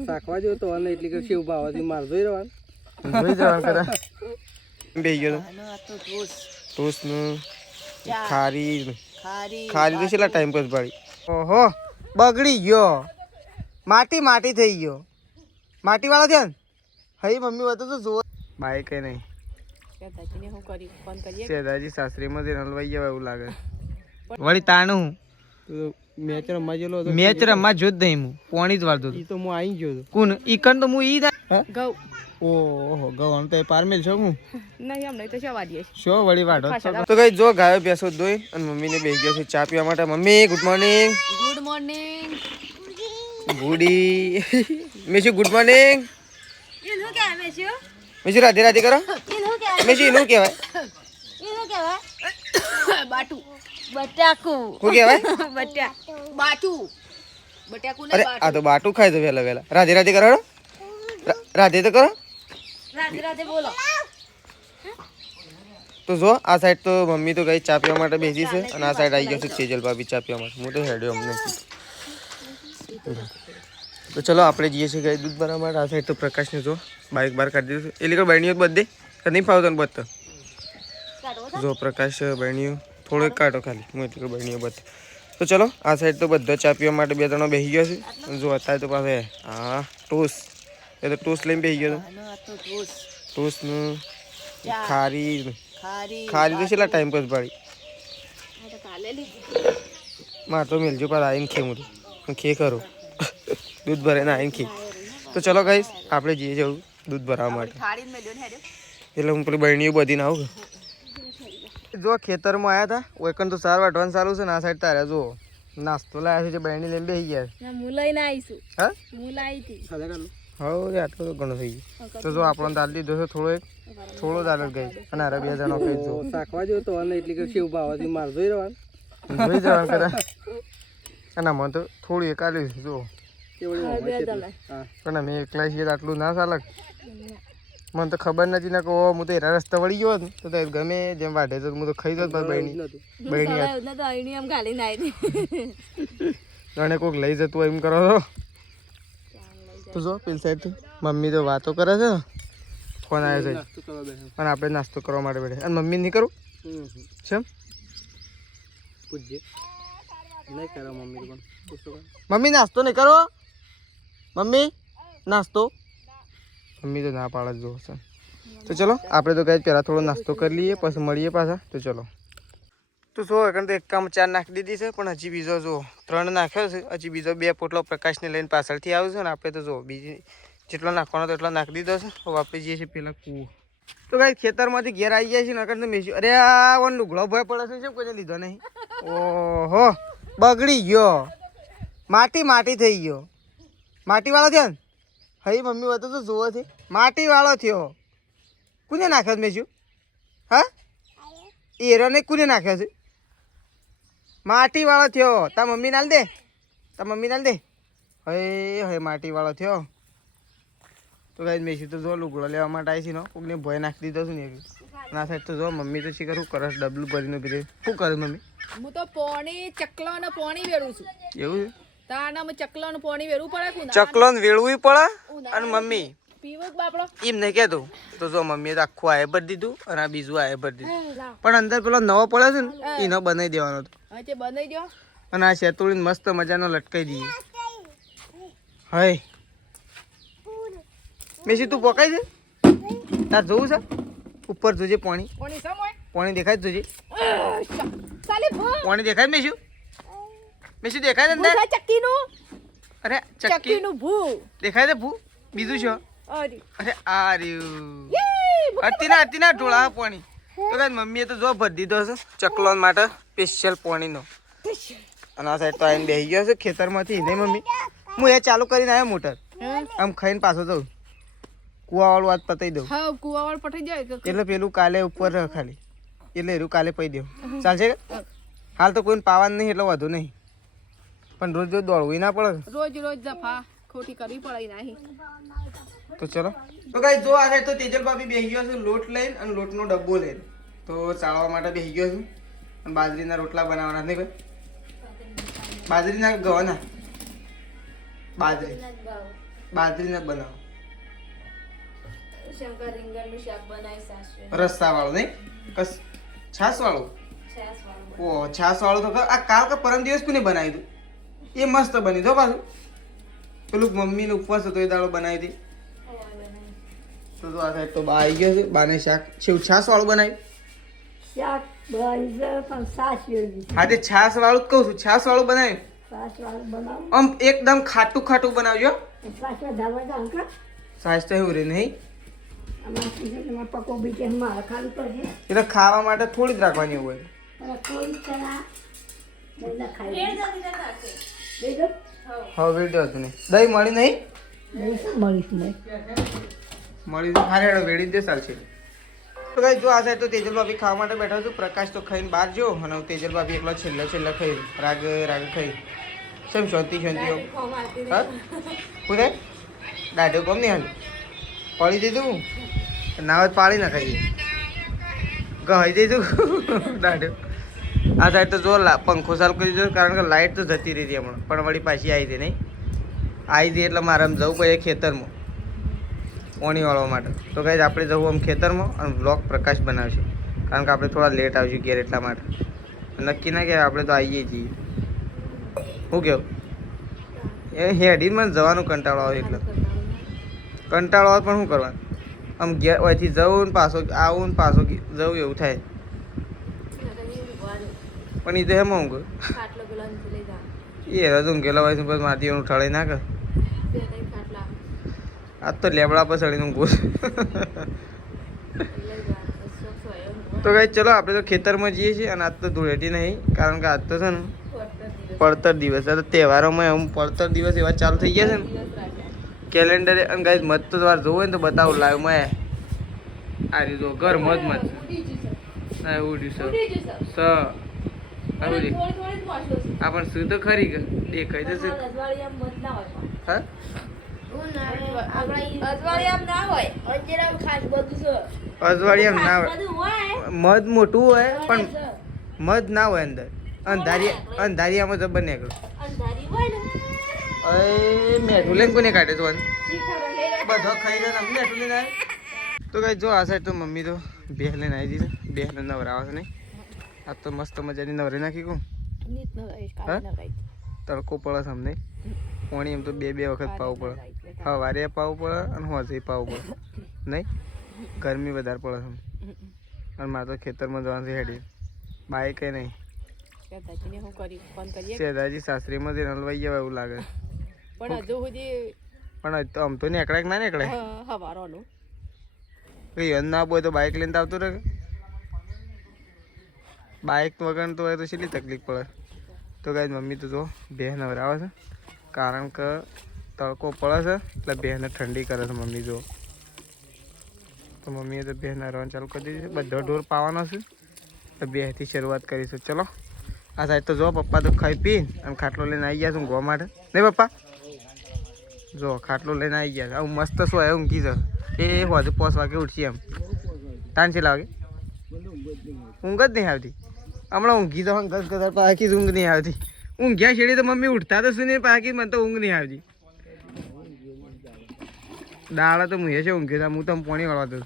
શાકવા જો તો અને એટલી કે શિવ ભાવથી માર જોઈ રહેવાનું કરે બેહી ગયો ટોસ નું ખારી તો કેટલા ટાઈમ પાસ ભાઈ ઓહો બગડી ગયો માટી માટી થઈ ગયો માટી વાળો થયો ને હઈ મમ્મી હતો તો જો બાઈક કઈ નહીં સેદાજી સાસરી માંથી હલવાઈ ગયા એવું લાગે વળી તાણું મેચ રમવા ગયેલો હતો મેચ રમવા જો જ નહીં હું પોણી જ વાળતો ઈ તો હું આવી ગયો હતો કોણ ઈકન તો હું ઈ ગૌ ઓહો ગવાણ તો પારમેલ છો હું નહીં અમને તો શા વાડીએ શો વળી વાઢો તો કઈ જો ગાયો બેસો દોઈ અને મમ્મીને બેસી ગયો છે ચા પીવા માટે mummy good morning good morning ગુડી મેશુ ગુડ મોર્નિંગ એનું કે મેશુ મેશુ રાધે રાધે કરો એનું કે મેશુ એનું કહેવાય એનું કહેવાય બાટુ બટાકુ શું કહેવાય બાટુ બટાકુ ને અરે આ તો બાટુ ખાય તો વેલા વેલા રાધે રાધે કરો રાધે તો કરો રાધે રાધે બોલો તો જો આ સાઈડ તો મમ્મી તો ગઈ ચા પીવા માટે બેસી છે અને આ સાઈડ આવી ગયો છે સેજલ ભાભી ચા પીવા માટે હું તો હેડ્યો અમને તો ચલો આપણે જઈએ છીએ ગાય દૂધ ભરવા માટે આ સાઈડ તો પ્રકાશને જો બાઇક બહાર કાઢી દીધું એ લીધો બહેણીઓ બધે નહીં ફાવતો ને બધતો જો પ્રકાશ બહેણીઓ થોડોક કાઢો ખાલી હું એટલી બહેણીઓ બધે તો ચલો આ સાઈડ તો બધા ચા પીવા માટે બે ત્રણ બેસી ગયા છે જો અત્યારે તો પાસે હા ટોસ એ તો ટોસ લઈને બેસી ગયો હતો ટોસનું ખારી તો કેટલા ટાઈમ પાસ ભાડી મારે તો મિલજો પાસ આવીને ખે હું ખે ખરું દૂધ ભરે ને આવીને ખે તો ચલો ગાઈસ આપણે જઈએ જવું દૂધ ભરવા માટે એટલે હું પેલી બહેણીઓ બધીને આવું જો ખેતરમાં આવ્યા હતા ઓયકન તો સાર વાટવાનું ચાલુ છે ને આ સાઈડ તારે જો નાસ્તો લાવ્યા છે બહેણી લઈને બેસી ગયા હું લઈને આવીશું હા હું લાવી હતી હવે આટલો તો ઘણો થઈ ગયો તો જો આપણને દાલ દીધો છે થોડો દાલ જ ગઈ અને અરે બે જણો ખાઈ જો શાકવા જો તો અને એટલી કે શિવ ભાવથી માર જોઈ રહેવાનું કરે અને મને તો થોડું એક આલ્યું છે જો પણ અમે એકલા છીએ આટલું ના ચાલક મને તો ખબર નથી ને કે હું તો એરા રસ્તા વળી ગયો ને તો ગમે જેમ વાઢે તો હું તો ખાઈ દો બહેણી કોઈક લઈ જતું એમ કરો છો તો જો પેલી સાઈડ મમ્મી તો વાતો કરે છે ફોન આવ્યો છે અને આપણે નાસ્તો કરવા માટે બેઠે અને મમ્મી નહીં કરું છે પૂછજે નહીં કરો મમ્મી પણ મમ્મી નાસ્તો નહીં કરો મમ્મી નાસ્તો મમ્મી તો ના પાડે જો છે તો ચલો આપણે તો કઈ પહેલાં થોડો નાસ્તો કરી લઈએ પછી મળીએ પાછા તો ચલો તો જો એકણ તો એક કામ 4 નાખી દીધી છે પણ હજી બીજો જો 3 નાખ્યો છે હજી બીજો 2 પોટલો પ્રકાશને લઈને પાછળથી આવ્યો છે ને આપણે તો જો બીજી જેટલો નાખવાનો તો એટલો નાખી દીધો છે હવે આપણે જઈએ છીએ પેલા કૂવો તો કાંઈ ખેતરમાંથી ઘેર આવી જાય છે નકર તો મેસી અરે આ વન લુગડો ભય પડે છે કેમ કોઈને લીધો નહીં ઓહો બગડી ગયો માટી માટી થઈ ગયો માટી વાળો થયો ને હઈ મમ્મી હતો તો જોવો છે માટી વાળો થયો કોને નાખ્યો મેસી હા એરો ને કોને નાખ્યો છે માટી વાળો થયો તા મમ્મી નાલ દે હે માટી વાળો થયો તો ગાઈસ મેસી તો જો લુગડો લેવા માટે આવી છે ને કોકને ભય નાખી દીધો છે ને ના સાઈડ તો જો મમ્મી તો શીખર શું કરસ ડબલું ભરીને પીરે શું કરે મમ્મી હું તો પોણી ચકલો ને પોણી વેડું છું એવું છે તાના મે ચકલો ને પોણી વેડવું પડે કુના ચકલો ને વેડવું પડે અને મમ્મી પીવો બાપડો એમ નહીં કહેતો તો જો મમ્મીએ તો આખું આયે ભરી દીધું અને આ બીજું આયે ભરી દીધું પણ અંદર પેલો નવો પડે છે ને એનો બનાવી દેવાનો હતો હા તે બનાવી દો અને આ શેતુળીને મસ્ત મજાનો લટકાઈ દઈએ હય મેસી તું પકાઈ છે તાર જોવું છે ઉપર જોજે પાણી પોણી સમય પાણી દેખાય જોજે સાલે ભો પાણી દેખાય મેસી દેખાય અંદર ચક્કી નું અરે ચક્કી નું ભૂ દેખાય છે ભૂ બીજું છે અરે અરે આ રહ્યું અડતી ના ઢોળા પાણી તો કઈ મમ્મીએ તો જો ભરી દીધો છે ચકલોન માટે સ્પેશિયલ પાણીનો અને આ સાઈડ તો આવીને બેસી ગયો છે ખેતરમાંથી નહીં મમ્મી હું એ ચાલુ કરીને આવ્યો મોટર આમ ખાઈને પાછો જઉં કુવાવાળું વાત પતાવી દઉં હા કુવાવાળ પટાઈ જાય એટલે પેલું કાલે ઉપર ખાલી એટલે એનું કાલે પઈ દેવું ચાલશે હાલ તો કોઈને પાવાનું નહીં એટલે વધુ નહીં પણ રોજ રોજ દોડવું ના પડે રોજ દફા ખોટી કરવી પડે નહીં તો ચલો તો ગાઈસ જો આ તો તેજલ ભાભી બેસી ગયો છે લોટ લઈને અને લોટનો ડબ્બો લઈને તો ચાળવા માટે બેસી ગયો છું અને બાજરીના રોટલા બનાવવાના નહીં ભાઈ બાજરીના ગવાના બાજરી બાજરીના બનાવો શંકર રીંગણનું શાક બનાવી સાસુ રસ્સા વાળું નહીં કસ છાસ વાળું છાસ વાળું ઓ છાસ વાળું તો આ કાલ કે પરમ દિવસ કોને બનાવી દઉં એ મસ્ત બની તો પાછું પેલું મમ્મીનો ઉપવાસ હતો એ દાડો બનાવી હતી તો આ સાઈડ તો બા આવી ગયો છે બાને શાક છે છાસ વાળું બનાવ્યું શાક બની છે પણ સાસ વેળવી છે. હા તે છાસ વાળું જ કહું છું છાસ વાળું બનાવ્યું સાસ વાળું બનાવું આમ એકદમ ખાટું ખાટું બનાવજો સાસ વધારવા જાઉં કા છાસ તો એવું રે નહીં અમારા કિચનમાં પકો બી કે મારે ખાલી પડશે એ તો ખાવા માટે થોડી જ રાખવાની હોય અને કોઈ ચણા બધા ખાઈ પેટ જલ્દી જતા રાખે બેજો હવે વેડ્યો હતું નહીં દહીં મળી નહીં નહીં શું મળીશ નહીં મળી તો હારે હેડો વેડી દે ચાલશે તો ગાઈસ જો આ સાઈડ તો તેજલ ભાભી ખાવા માટે બેઠા છું પ્રકાશ તો ખાઈને બહાર જો અને હું તેજલ ભાભી એકલો છેલ્લે ખાઈ રાગ ખાઈ સેમ શાંતિ હા પૂરે દાઢો કોમ નહીં હાલ પાડી દીધું ના હોય પાડી ના ખાઈ ગઈ દીધું દાઢો આ સાઈડ તો જો પંખો ચાલુ કરી દીધો કારણ કે લાઇટ તો જતી રહી હતી હમણાં પણ વળી પાછી આવી હતી નહીં આવી હતી એટલે મારે આમ જવું પડે ખેતરમાં ઓણી વાળવા માટે તો ગાઈસ આપણે જવું આમ ખેતરમાં અને બ્લોગ પ્રકાશ બનાવશે કારણ કે આપણે થોડા લેટ આવશું ઘેર એટલા માટે નક્કી ના કહેવાય આપણે તો આવીએ છીએ શું કેવું એ હેડીમાં જવાનું કંટાળો આવે એટલે કંટાળો આવે પણ શું કરવાનું આમ ઘેર અહીંથી જવું ને પાછો આવું ને પાછો જવું એવું થાય પણ એ તો એમ ઊંઘ ખાટલો પેલો લઈ જા એ રજ ઊંઘેલા હોય પછી માથી ઉઠાડી ના કર બે ત્રણ ખાટલા આજ તો લેબડા પર ચડીને ઊંઘું લઈ જા સ્વયં તો ગાઈસ ચલો આપણે તો ખેતરમાં જઈએ છીએ અને આજ તો ધૂળેટી નહીં કારણ કે આજ તો છે ને પડતર દિવસ એટલે તહેવારોમાં એમ પડતર દિવસ એવા ચાલુ થઈ ગયા છે ને કેલેન્ડરે અને ગાઈસ મત તો વાર જોવું હોય ને તો બતાવું લાઈવમાં આ રીતે જો ઘર મત મત ના ઉડ્યું સર સ આ બધી આ પણ શું તો ખરી કે દેખાય તો છે હા અજવાળી એમ ના હોય મધ મોટું હોય પણ મધ ના હોય અંદર અંધારિયામાં જબર નીકળે અરે મેઠું લઈને કોને કાઢે તો બધો ખાઈ રહ્યો તમે મેઠું લઈને આવે તો કઈ જો આ સાઈડ તો મમ્મી તો બેહ લઈને આવી દીધી બેહને નવરાવે છે નહીં આ તો મસ્ત મજાની નવરી નાખી કહું તડકો પડે છે અમને પાણી એમ તો બે વખત પાવું પડે સવારે પાવું પડે અને હોજે પાવું પડે નહીં ગરમી વધારે પડે છે અને મારે તો ખેતરમાં જવાનું છે હેડી બાઈક કઈ નહીં સેદાજી સાસરીમાં જઈને હલવાઈ જવા એવું લાગે પણ હજુ સુધી પણ તો આમ તો નીકળે કે ના નીકળે હવારોનું કઈ અન ના બોય તો બાઈક લઈને તો આવતું રહે બાઈક વગર તો હોય તો કેટલી તકલીફ પડે તો કાંઈ મમ્મી તો જો બેહ નવરાવે છે કારણ કે તડકો પડે છે એટલે બેહને ઠંડી કરે છે મમ્મી જો તો મમ્મીએ તો બેહ નવરાવાનું ચાલુ કરી દીધી છે બધો ઢોર પાવાનો છે તો બેહથી શરૂઆત કરીશું ચલો આ સાઈડ તો જો પપ્પા તો ખાઈ પી અને ખાટલો લઈને આવી ગયા છું ઊંઘવા માટે નહીં પપ્પા જો ખાટલો લઈને આવી ગયા છે આવું મસ્ત શું હોય ઊંઘી છે એ હોજે 5 વાગે ઉઠી એમ તાન છે લાગે ઊંઘ જ નહીં આવતી હમણાં ઊંઘી તો ગસ ગસ પાકી ઊંઘ નહીં આવતી ઊંઘ્યા છેડી તો મમ્મી ઉઠતા તો શું નહીં પાકી મને તો ઊંઘ નહીં આવતી દાડા તો હું છે ઊંઘ્યો હું તો પાણી વાળવા દઉં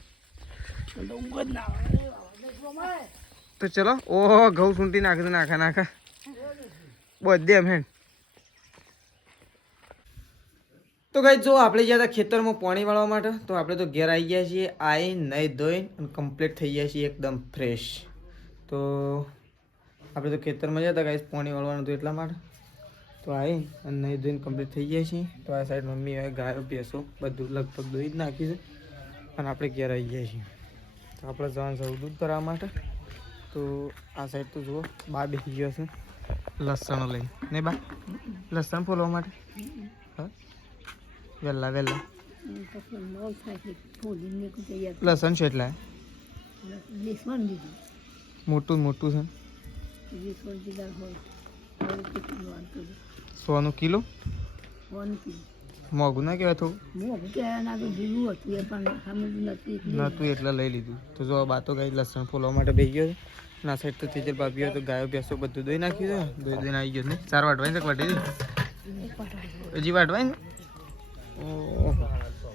તો ચલો ઓહો ઘઉં સૂંટી નાખે તો નાખા બધે એમ હેડ તો ગાઈસ જો આપણે ગયા હતા ખેતરમાં પાણી વાળવા માટે તો આપણે તો ઘેર આવી ગયા છીએ આવી નહીં ધોઈને અને કમ્પ્લીટ થઈ ગયા છીએ એકદમ ફ્રેશ તો આપણે તો ખેતરમાં ગયા હતા ગાઈસ પાણી વાળવાનું હતું એટલા માટે તો આવી અને નહીં ધોઈને કમ્પ્લીટ થઈ ગયા છીએ તો આ સાઈડ મમ્મી હવે ગાયો ભેંસો બધું લગભગ દોઈ જ નાખી છે અને આપણે ઘેર આવી ગયા છીએ તો આપણે જવાનું છે દૂધ ભરવા માટે તો આ સાઈડ તો જુઓ બા બેસી ગયો છે લસણો લઈને નહીં બા લસણ ફોલવા માટે હા વહેલા લસણ છે એટલા મોટું મોટું છે 100 કિલો મોંઘું ના કહેવાય થોડું નતું એટલે લઈ લીધું તો જો બાતો ગાય લસણ ફોલવા માટે બેસી ગયો છે ના સાઈડ તો તેજલ ભાભી તો ગાયો ભેંસો બધું દોઈ નાખ્યું છે દોઈને આવી ગયો ને 4 વાટવાય છે વાટી હજી વાટવાય ને ઓહો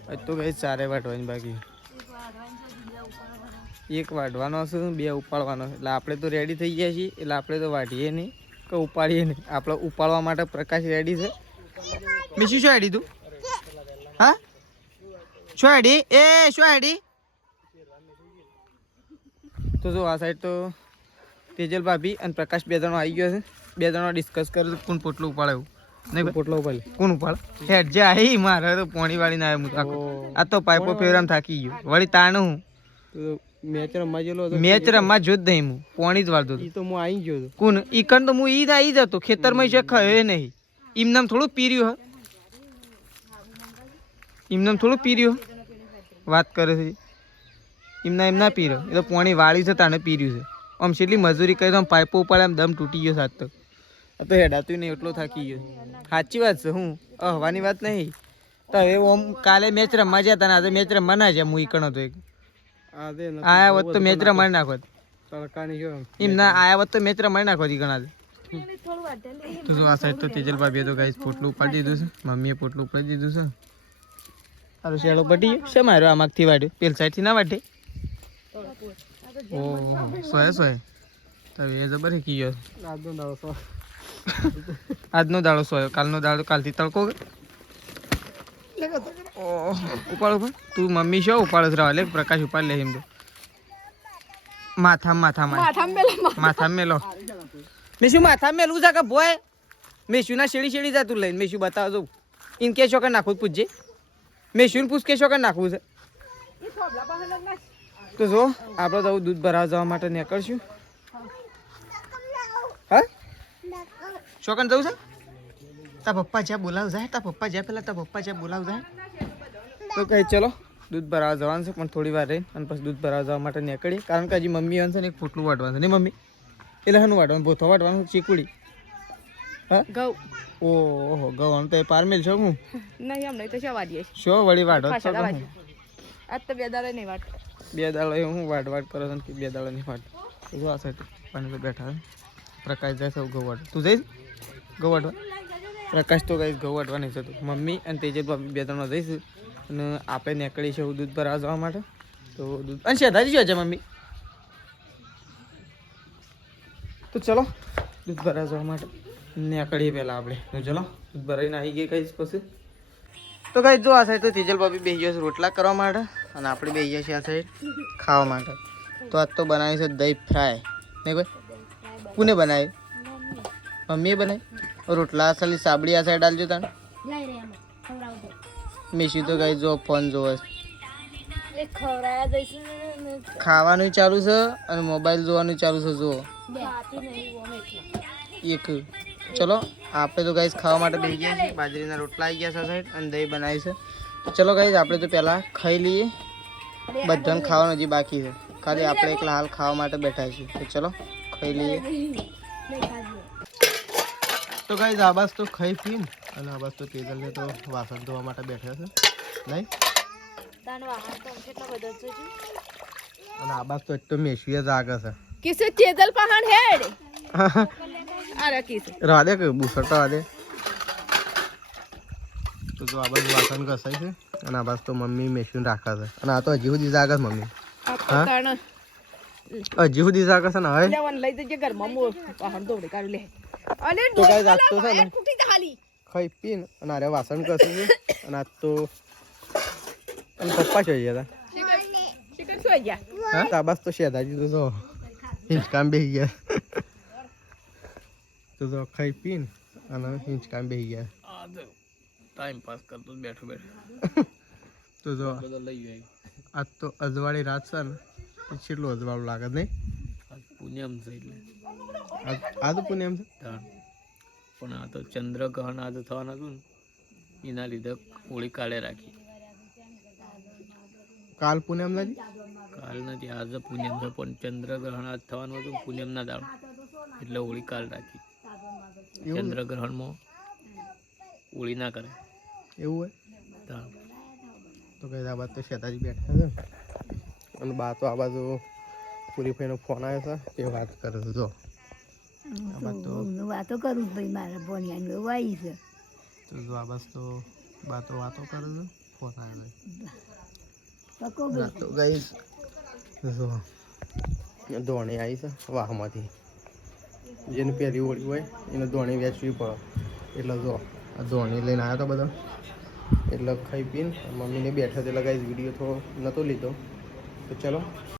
આજ તો કઈ ચારે વાટવાની બાકી એક વાટવાનો છે 2 ઉપાડવાનો એટલે આપણે તો રેડી થઈ ગયા છીએ એટલે આપણે તો વાટીએ નહીં કે ઉપાડીએ નહીં આપણે ઉપાડવા માટે પ્રકાશ રેડી છે મીશુ શું આઈડી તું હા શું આઈડી શું આઈડી તો જો આ સાઈડ તો તેજલ ભાભી અને પ્રકાશ 2 જણો આવી ગયો છે 2 જણો ડિસ્કસ કરે તો કોણ પોટલું ઉપાડે એવું નહીં પોટલો ઉપાડે કોણ ઉપાડે હેડ જે આવી મારે તો પોણી વાળી ના આવ્યો આ તો પાઇપો ફેરવામાં થાકી ગયો વળી તાણ હું મેચ રમવા ગયેલો હતો મેચ રમવા જો જ નહીં હું પોણી જ વાળતો ઈ તો હું આવી ગયો હતો કોણ ઈકણ તો હું ઈ જ હતો ખેતરમાં છે ખયો નહીં એમનામ થોડું પીર્યું હ એમનામ થોડું પીર્યું વાત કરે છે એમના પીર્યો એ તો પોણી વાળી છે તાને પીર્યું છે આમ કેટલી મજૂરી કરી તો આમ પાઇપો ઉપાડે આમ દમ તૂટી ગયો સાત તો આ તો હેડાતું નહીં એટલો થાકી ગયો સાચી વાત છે હું હવાની વાત નહીં તો હવે ઓમ કાલે મેચ રમવા ગયા હતા ને આજે મેચ રમવા ના જ્યાં હું ઈકણ હતો એક આયા હોત તો મેચ રમાડી નાખોત તડકાની જો એમના આયા હોત તો મેચ રમાડી નાખોત ઈકણ આજે તું જો આ સાઈડ તો તેજલ ભાભીએ તો ગાઈસ પોટલું ઉપાડી દીધું છે મમ્મીએ પોટલું ઉપાડી દીધું છે તારો શેડો પટી ગયો છે મારો આમાંથી વાટ્યો પેલ સાઈડથી ના વાટે ઓ સોય તો એ જબર કી ગયો આજનો દાડો સોયો કાલનો દાડો કાલથી તડકો ઉપાડો પણ તું મમ્મી શું ઉપાડો રહો લે પ્રકાશ ઉપાડ લે એમ તો માથામાં મેલો મેશું માથામાં મેલું છે કે ભોય મેશું ના શેડી જા તું લઈને મેશું બતાવો જો ઇન કે શોકર નાખવું પૂછજે મેશું પૂછ કે શોકર નાખવું છે તો જો આપણે તો દૂધ ભરાવા જવા માટે નીકળશું હા શોકન જવું છે તા પપ્પા જ્યાં બોલાવ જાય તા પપ્પા જ્યાં પેલા તા પપ્પા જ્યાં બોલાવ જાય તો કઈ ચલો દૂધ ભરાવા જવાનું છે પણ થોડી વાર રહી અને પછી દૂધ ભરાવા જવા માટે નીકળીએ કારણ કે હજી મમ્મી આવશે ને એક પોટલું વાટવાનું છે ને મમ્મી એટલે હનું વાટવાનું ભોથો વાટવાનું ચીકુડી હા ઘઉં ઓહો ગવાનું તો એ પારમેલ છો હું નહીં આમ નહીં તો શું વાડીએ શો વળી વાટો આજ તો 2 દાડે નહીં વાટ 2 દાડા હું વાટ કરો છો કે 2 દાડા નહીં વાટ જો આ સાઈડ પાણી તો બેઠા પ્રકાશ જાય સૌ ઘઉં વાટ તું જઈશ ઘઉં વાટવા પ્રકાશ તો કઈ ઘઉં વાટવા નહીં જતું મમ્મી અને તેજલ ભાભી 2 જણમાં જઈશું અને આપણે નીકળીશું દૂધ ભરાવા જવા માટે તો દૂધ અને શેધાજી શું છે મમ્મી તો ચલો દૂધ ભરાવા જવા માટે નીકળીએ પહેલાં આપણે તો ચલો દૂધ ભરાઈને આવી ગઈ કહીશ પછી તો કઈ જો આ સાઈડ તો તેજલ ભાભી બેસી ગયા છે રોટલા કરવા માટે અને આપણે બેસી ગયા છીએ આ સાઈડ ખાવા માટે તો આજ તો બનાવી છે દહીં ફ્રાય નહીં કોઈ કોને બનાવી મમ્મીએ બનાવી રોટલા અસલી સાબડી આ સાઈડ આલજો તાને મેશી તો કઈ જો ફોન જોવે ખાવાનું ચાલુ છે અને મોબાઈલ જોવાનું ચાલુ છે જુઓ એક ચલો આપણે તો ગાઈસ ખાવા માટે બેસી ગયા છીએ બાજરીના રોટલા આવી ગયા છે સાઈડ અને દહીં બનાવી છે તો ચલો ગાઈસ આપણે તો પહેલાં ખાઈ લઈએ બધાને ખાવાનું હજી બાકી છે ખાલી આપણે એકલા હાલ ખાવા માટે બેઠા છીએ તો ચલો ખાઈ લઈએ તો ગાઈસ આબાસ તો ખાઈ પીને અને આબાસ તો તેજલને તો વાસણ ધોવા માટે બેઠા છે નહીં અને આબાસ તો એક તો મેશીએ જ આગળ છે કિસે તેજલ પહાણ હેડ અરે કિસે રાધે કે બુસટ રાધે તો જો આ બાજુ વાસણ ઘસાય છે અને આ બાજુ તો મમ્મી મેશીન રાખે છે અને આ તો હજી સુધી જાગે છે મમ્મી હજી સુધી જાગે છે ને હવે લઈ જજે ઘરમાં મો પહાણ દોડે કાઢ લે અને તો કઈ જાગતો છે ને તૂટી ખાલી ખાઈ પીને અને અરે વાસણ ઘસે છે અને આ તો અને પપ્પા જોઈ ગયા શિકર સોઈ ગયા હા આ બાજુ તો શેદાજી તો જો હિંચકામ બેસી ગયા તો જો ખાઈ પીને અને હિંચકામ બેસી ગયા ટાઈમ પાસ કરતો બેઠો તો જો આજ તો અજવાળી રાત છે ને કેટલું અજવાળું લાગે નહીં પુણ્યમ છે એટલે આ તો પુણ્યમ છે પણ આ તો ચંદ્રગ્રહણ આજે થવાનું હતું ને એના લીધે હોળી કાલે રાખી કાલ પુણ્યમ નથી કાલ નથી આજે પુણ્યમ છે પણ ચંદ્રગ્રહણ આજ થવાનું હતું પુણ્યમના દાડો એટલે હોળી કાલ રાખી ચંદ્રગ્રહણમાં હોળી ના કરે એવું હોય તો કઈ આ બાદ તો શેતાજી બેઠા છે અને બા તો આ બાજુ પૂરી ભાઈનો ફોન આવ્યો છે તે વાત કરે છે જો આ બાદ તો વાતો કરું ભાઈ મારા ભણિયાની આવી છે તો જો આ બાદ તો વાતો કરે છે ફોન આવ્યો પકો તો ગઈ જો ધોણી આવી છે વાહમાંથી જેને પહેલી ઓળી હોય એને ધોણી વેચવી પડે એટલે જો આ ધોણી લઈને આવ્યા હતા બધા એટલે ખાઈ પીને મમ્મીને બેઠા એટલે ગાઈસ વિડીયો થોડો નહોતો લીધો તો ચલો